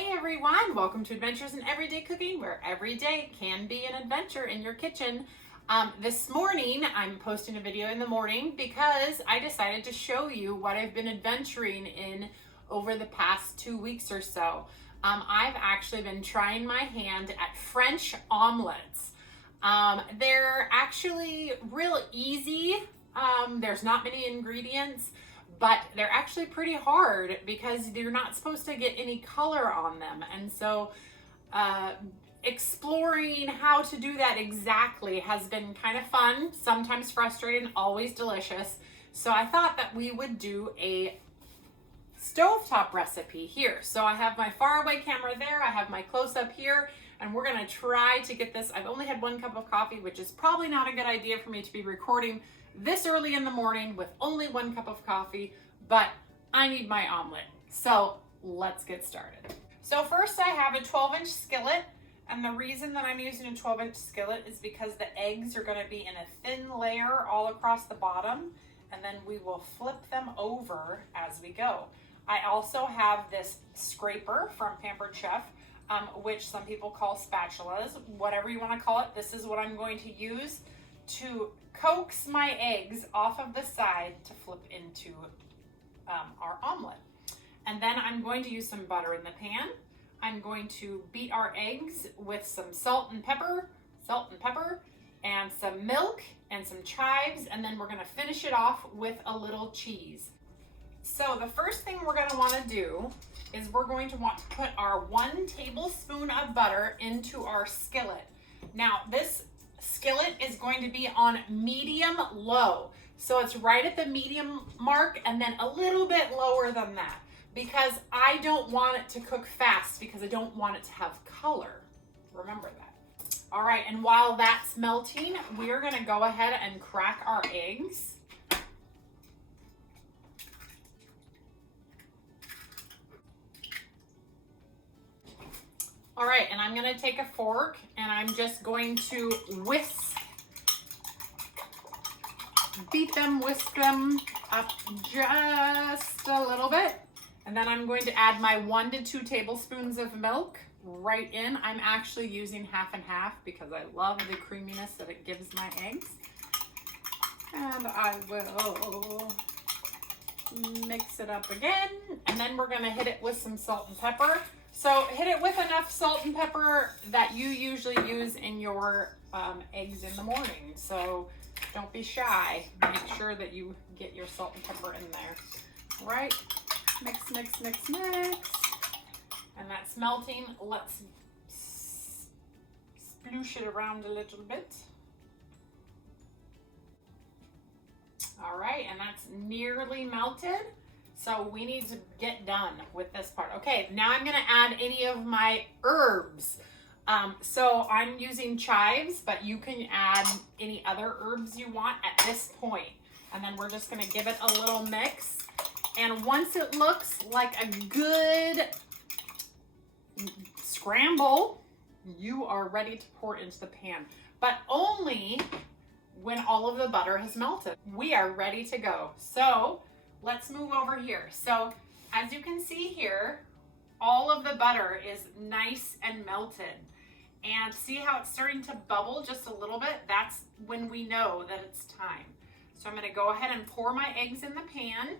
Hey everyone, welcome to Adventures in Everyday Cooking, where every day can be an adventure in your kitchen. This morning, I'm posting a video in the morning because I decided to show you what I've been adventuring in over the past 2 weeks or so. I've actually been trying my hand at French omelets. They're actually real easy. There's not many ingredients, but they're actually pretty hard because you're not supposed to get any color on them. And so exploring how to do that exactly has been kind of fun, sometimes frustrating, always delicious. So I thought that we would do a stovetop recipe here. So I have my faraway camera there, I have my close-up here, and we're gonna try to get this. I've only had 1 cup of coffee, which is probably not a good idea for me to be recording this early in the morning with only 1 cup of coffee, but I need my omelet. So let's get started. So first I have a 12-inch skillet, and the reason that I'm using a 12-inch skillet is because the eggs are gonna be in a thin layer all across the bottom, and then we will flip them over as we go. I also have this scraper from Pampered Chef, which some people call spatulas, whatever you wanna call it. This is what I'm going to use to coax my eggs off of the side to flip into our omelet. And then I'm going to use some butter in the pan. I'm going to beat our eggs with some salt and pepper, and some milk and some chives, and then we're gonna finish it off with a little cheese. So the first thing we're gonna wanna do is we're going to want to put our 1 tablespoon of butter into our skillet. Now this skillet is going to be on medium low. So it's right at the medium mark and then a little bit lower than that, because I don't want it to cook fast because I don't want it to have color. Remember that. All right, and while that's melting, we're gonna go ahead and crack our eggs. All right, and I'm gonna take a fork and I'm just going to whisk them up just a little bit. And then I'm going to add my 1 to 2 tablespoons of milk right in. I'm actually using half and half because I love the creaminess that it gives my eggs. And I will mix it up again. And then we're gonna hit it with some salt and pepper. So hit it with enough salt and pepper that you usually use in your eggs in the morning. So don't be shy. Make sure that you get your salt and pepper in there. All right, mix, mix, mix, mix. And that's melting. Let's sploosh it around a little bit. All right, and that's nearly melted. So we need to get done with this part. Okay, now I'm gonna add any of my herbs. So I'm using chives, but you can add any other herbs you want at this point. And then we're just gonna give it a little mix. And once it looks like a good scramble, you are ready to pour it into the pan, but only when all of the butter has melted. We are ready to go. So let's move over here. So as you can see here, all of the butter is nice and melted. And see how it's starting to bubble just a little bit? That's when we know that it's time. So I'm gonna go ahead and pour my eggs in the pan,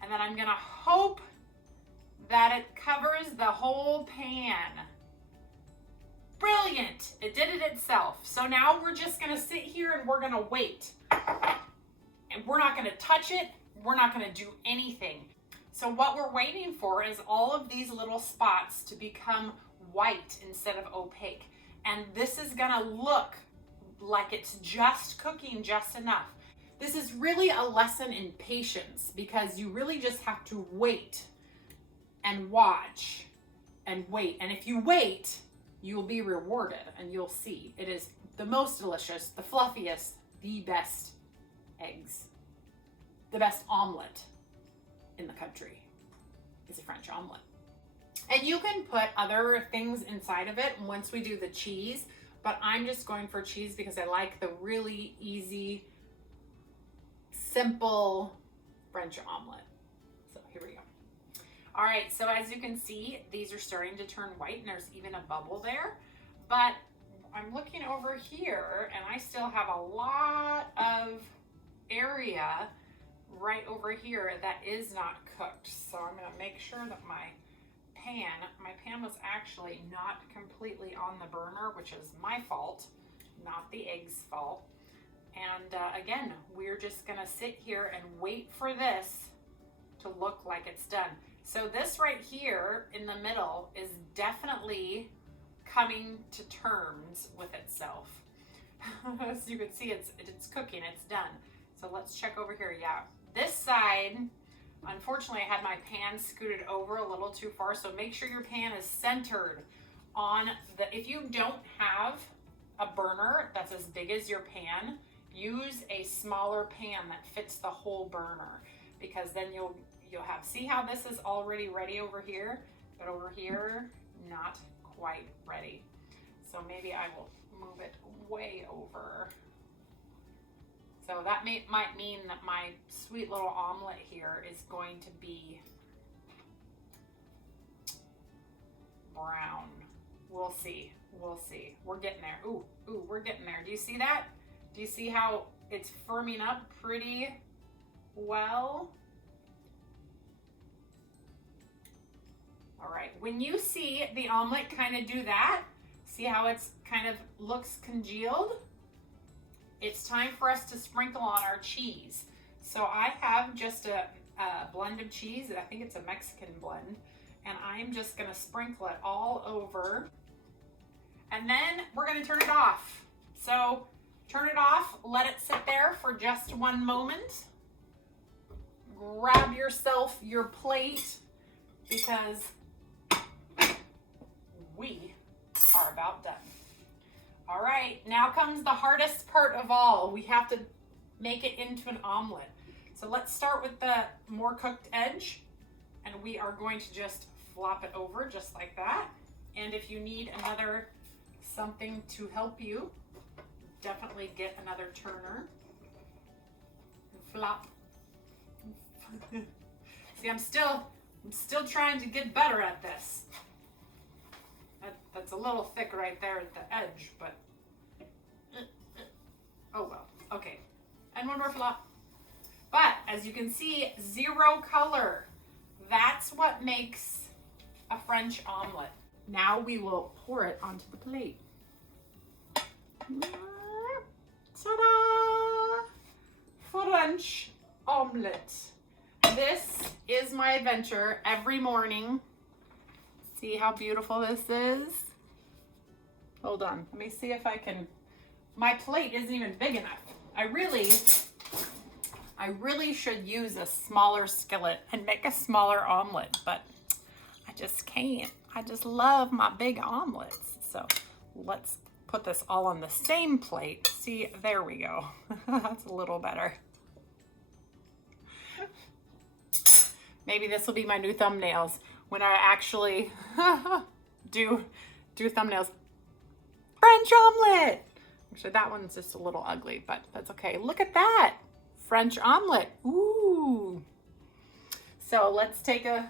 and then I'm gonna hope that it covers the whole pan. Brilliant, it did it itself. So now we're just gonna sit here and we're gonna wait. And we're not gonna touch it, we're not gonna do anything. So what we're waiting for is all of these little spots to become white instead of opaque. And this is gonna look like it's just cooking just enough. This is really a lesson in patience because you really just have to wait and watch and wait. And if you wait, you will be rewarded, and you'll see. It is the most delicious, the fluffiest, the best eggs, the best omelet in the country is a French omelet. And you can put other things inside of it once we do the cheese, but I'm just going for cheese because I like the really easy, simple French omelet. So here we go. All right, so as you can see, these are starting to turn white and there's even a bubble there. But I'm looking over here and I still have a lot of area right over here that is not cooked. So I'm gonna make sure that my pan was actually not completely on the burner, which is my fault, not the egg's fault. And again, we're just gonna sit here and wait for this to look like it's done. So this right here in the middle is definitely coming to terms with itself. As you can see, it's cooking, it's done. So let's check over here. Yeah, this side, unfortunately, I had my pan scooted over a little too far, so make sure your pan is centered on the, if you don't have a burner that's as big as your pan, use a smaller pan that fits the whole burner, because then you'll have, see how this is already ready over here, but over here, not quite ready. So maybe I will move it way over. So that might mean that my sweet little omelet here is going to be brown. We'll see. We'll see. We're getting there. Ooh, we're getting there. Do you see that? Do you see how it's firming up pretty well? All right. When you see the omelet kind of do that, see how it's kind of looks congealed? It's time for us to sprinkle on our cheese. So I have just a blend of cheese. I think it's a Mexican blend. And I'm just gonna sprinkle it all over. And then we're gonna turn it off. So turn it off, let it sit there for just one moment. Grab yourself your plate because we are about done. All right, now comes the hardest part of all. We have to make it into an omelet. So let's start with the more cooked edge, and we are going to just flop it over just like that. And if you need another something to help you, definitely get another turner. And flop. See, I'm still trying to get better at this. That's a little thick right there at the edge, but oh well. Okay, and one more flop. But as you can see, zero color. That's what makes a French omelet. Now we will pour it onto the plate. Ta-da! French omelette. This is my adventure every morning. See how beautiful this is? Hold on, let me see if I can, my plate isn't even big enough. I really should use a smaller skillet and make a smaller omelet, but I just can't. I just love my big omelets. So let's put this all on the same plate. See, there we go. That's a little better. Maybe this will be my new thumbnails when I actually do thumbnails. French omelet. Actually, that one's just a little ugly, but that's okay. Look at that. French omelet. Ooh. So let's take a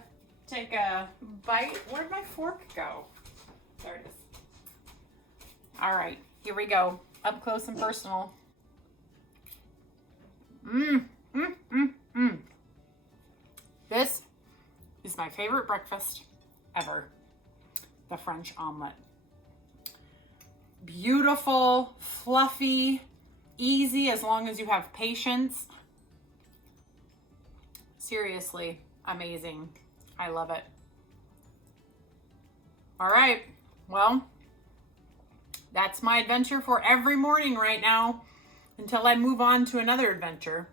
bite. Where'd my fork go? There it is. All right, here we go. Up close and personal. This is my favorite breakfast ever. The French omelet. Beautiful, fluffy, easy as long as you have patience. Seriously, amazing. I love it. All right, well, that's my adventure for every morning right now until I move on to another adventure.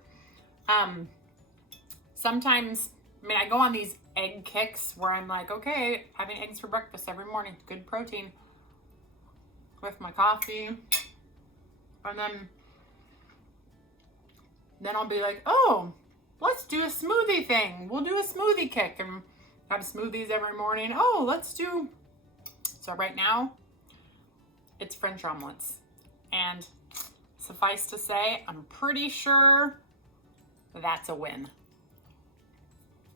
Sometimes, I mean, I go on these egg kicks where I'm like, okay, having eggs for breakfast every morning, good protein with my coffee. And then I'll be like, oh, let's do a smoothie thing. We'll do a smoothie kick and have smoothies every morning. Oh, let's do. So right now, it's French omelets. And suffice to say, I'm pretty sure that's a win.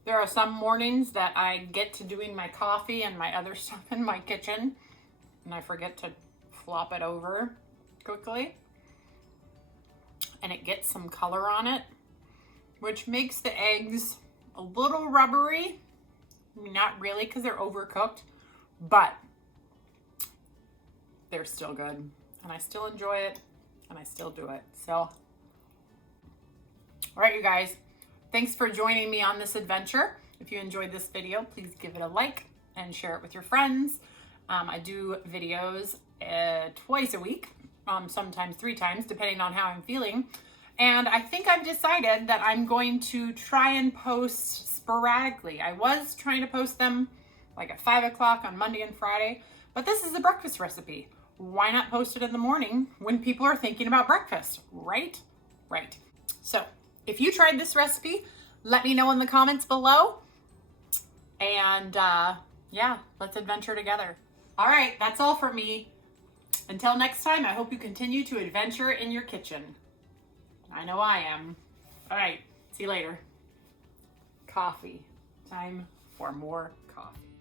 There are some mornings that I get to doing my coffee and my other stuff in my kitchen, and I forget to flop it over quickly. And it gets some color on it, which makes the eggs a little rubbery. I mean, not really because they're overcooked, but they're still good. And I still enjoy it, and I still do it. So, all right, you guys, thanks for joining me on this adventure. If you enjoyed this video, please give it a like and share it with your friends. I do videos twice a week, sometimes 3 times, depending on how I'm feeling. And I think I've decided that I'm going to try and post sporadically. I was trying to post them like at 5 o'clock on Monday and Friday, but this is a breakfast recipe. Why not post it in the morning when people are thinking about breakfast, right? Right. So if you tried this recipe, let me know in the comments below. And yeah, let's adventure together. All right, that's all for me. Until next time, I hope you continue to adventure in your kitchen. I know I am. All right, see you later. Coffee. Time for more coffee.